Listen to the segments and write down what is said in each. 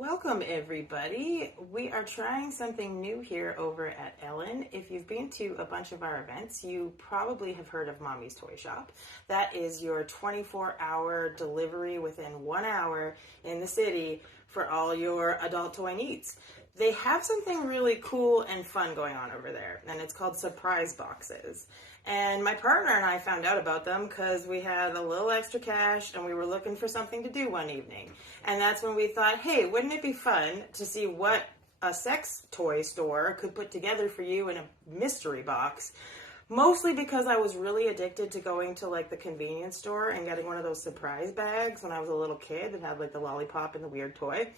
Welcome everybody. We are trying something new here over at ELEN. If you've been to a bunch of our events, you probably have heard of Mommy's Toy Shop. That is your 24-hour delivery within 1 hour in the city for all your adult toy needs. They have something really cool and fun going on over there, and it's called surprise boxes. And my partner and I found out about them because we had a little extra cash and we were looking for something to do one evening. And that's when we thought, hey, wouldn't it be fun to see what a sex toy store could put together for you in a mystery box? Mostly because I was really addicted to going to like the convenience store and getting one of those surprise bags when I was a little kid and had like the lollipop and the weird toy.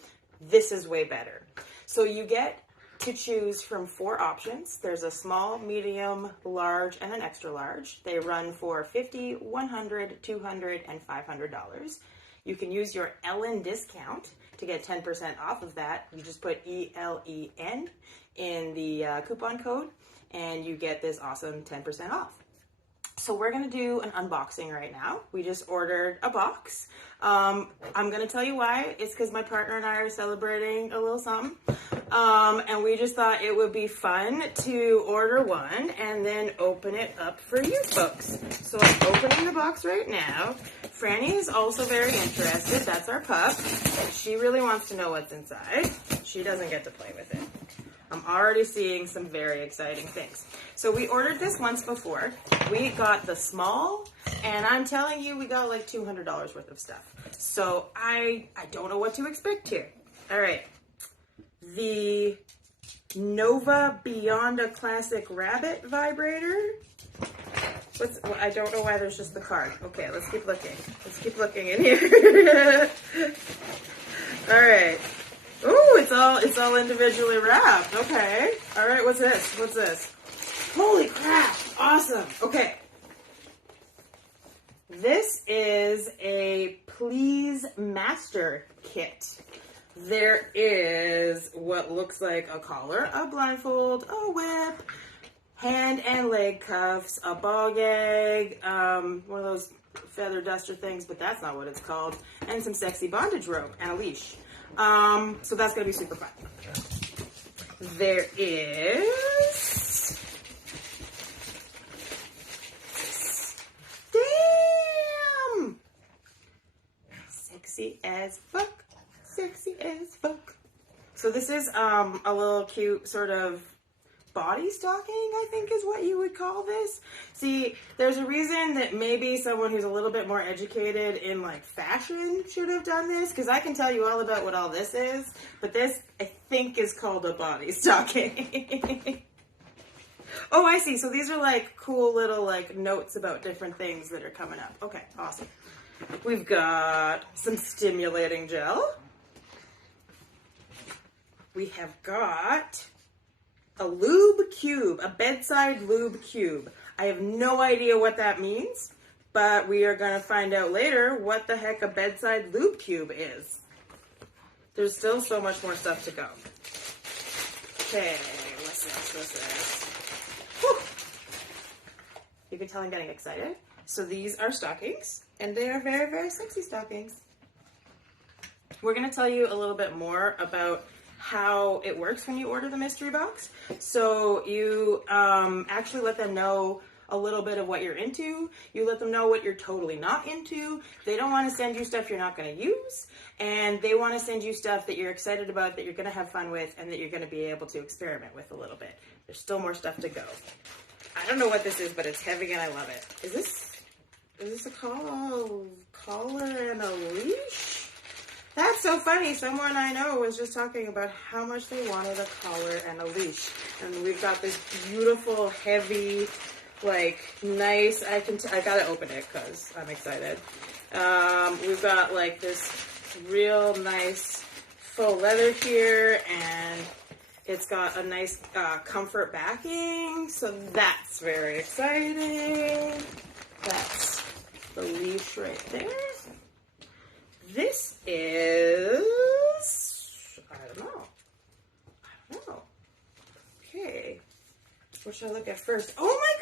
This is way better. So you get to choose from 4 options. There's a small, medium, large, and an extra large. They run for $50, $100, $200, and $500. You can use your ELEN discount to get 10% off of that. You just put ELEN in the coupon code, and you get this awesome 10% off. So we're going to do an unboxing right now. We just ordered a box. I'm going to tell you why. It's because my partner and I are celebrating a little something. And we just thought it would be fun to order one and then open it up for you folks. So I'm opening the box right now. Franny is also very interested. That's our pup. She really wants to know what's inside. She doesn't get to play with it. I'm already seeing some very exciting things. So we ordered this once before. We got the small, and I'm telling you, we got like $200 worth of stuff. So I don't know what to expect here. All right. The Nova Beyond a Classic Rabbit vibrator. I don't know why there's just the card. Okay, let's keep looking. Let's keep looking in here. All right. Ooh, it's all individually wrapped. Okay. All right, what's this? What's this? Holy crap. Awesome. Okay. This is a Please Master kit. There is what looks like a collar, a blindfold, a whip, hand and leg cuffs, a ball gag, one of those feather duster things, but that's not what it's called, and some sexy bondage rope and a leash. So that's going to be super fun. There is... Damn! Sexy as fuck. Sexy as fuck. So this is a little cute sort of body stocking, I think is what you would call this. See, there's a reason that maybe someone who's a little bit more educated in like fashion should have done this, because I can tell you all about what all this is, but this I think is called a body stocking. Oh, I see. So these are like cool little like notes about different things that are coming up. Okay, awesome. We've got some stimulating gel. We have got a lube cube, a bedside lube cube. I have no idea what that means, but we are going to find out later what the heck a bedside lube cube is. There's still so much more stuff to go. Okay, what's this? Whew. You can tell I'm getting excited. So these are stockings, and they are very, very sexy stockings. We're going to tell you a little bit more about how it works when you order the mystery box. So you actually let them know a little bit of what you're into. You let them know what you're totally not into. They don't want to send you stuff you're not going to use, and they want to send you stuff that you're excited about, that you're going to have fun with, and that you're going to be able to experiment with a little bit. There's still more stuff to go. I don't know what this is, but it's heavy and I love it. Is this a collar and a leash? That's so funny. Someone I know was just talking about how much they wanted a collar and a leash. And we've got this beautiful, heavy, like, nice, I gotta open it because I'm excited. We've got like this real nice faux leather here, and it's got a nice comfort backing. So that's very exciting. That's the leash right there. This is, I don't know. Okay. What should I look at first? Oh my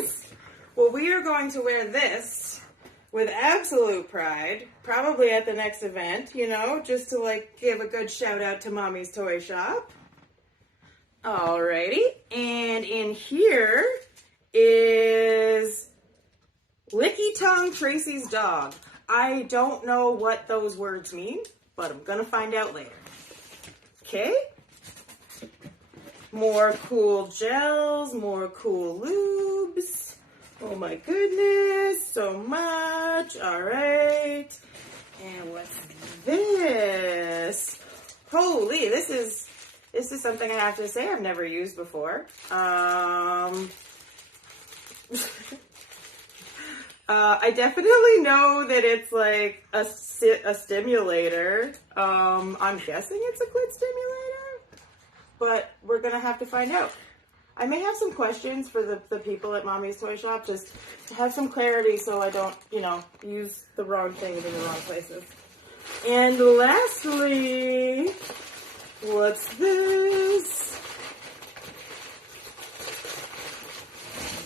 goodness! Well, we are going to wear this with absolute pride, probably at the next event, you know, just to like give a good shout out to Mommy's Toy Shop. Alrighty, and in here is Licky Tongue Tracy's dog. I don't know what those words mean, but I'm gonna find out later. Okay? More cool gels, more cool lubes. Oh my goodness, so much. Alright. And what's this? Holy, this is something I have to say I've never used before. I definitely know that it's like a stimulator. I'm guessing it's a clit stimulator, but we're gonna have to find out. I may have some questions for the people at Mommy's Toy Shop, just to have some clarity so I don't, you know, use the wrong things in the wrong places. And lastly, what's this?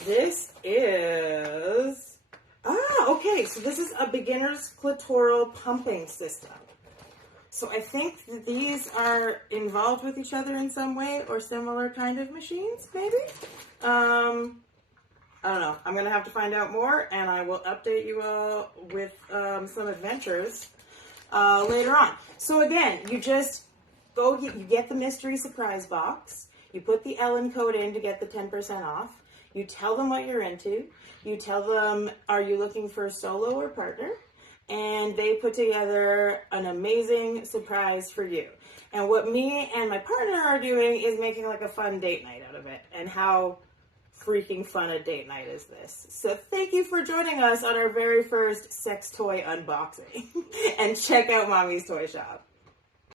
This is... okay, so this is a beginner's clitoral pumping system. So I think that these are involved with each other in some way or similar kind of machines, maybe? I don't know. I'm going to have to find out more, and I will update you all with some adventures later on. So again, you just go, you get the mystery surprise box. You put the ELEN code in to get the 10% off. You tell them what you're into. You tell them, are you looking for a solo or partner? And they put together an amazing surprise for you. And what me and my partner are doing is making like a fun date night out of it. And how freaking fun a date night is this? So thank you for joining us on our very first sex toy unboxing. And check out Mommy's Toy Shop.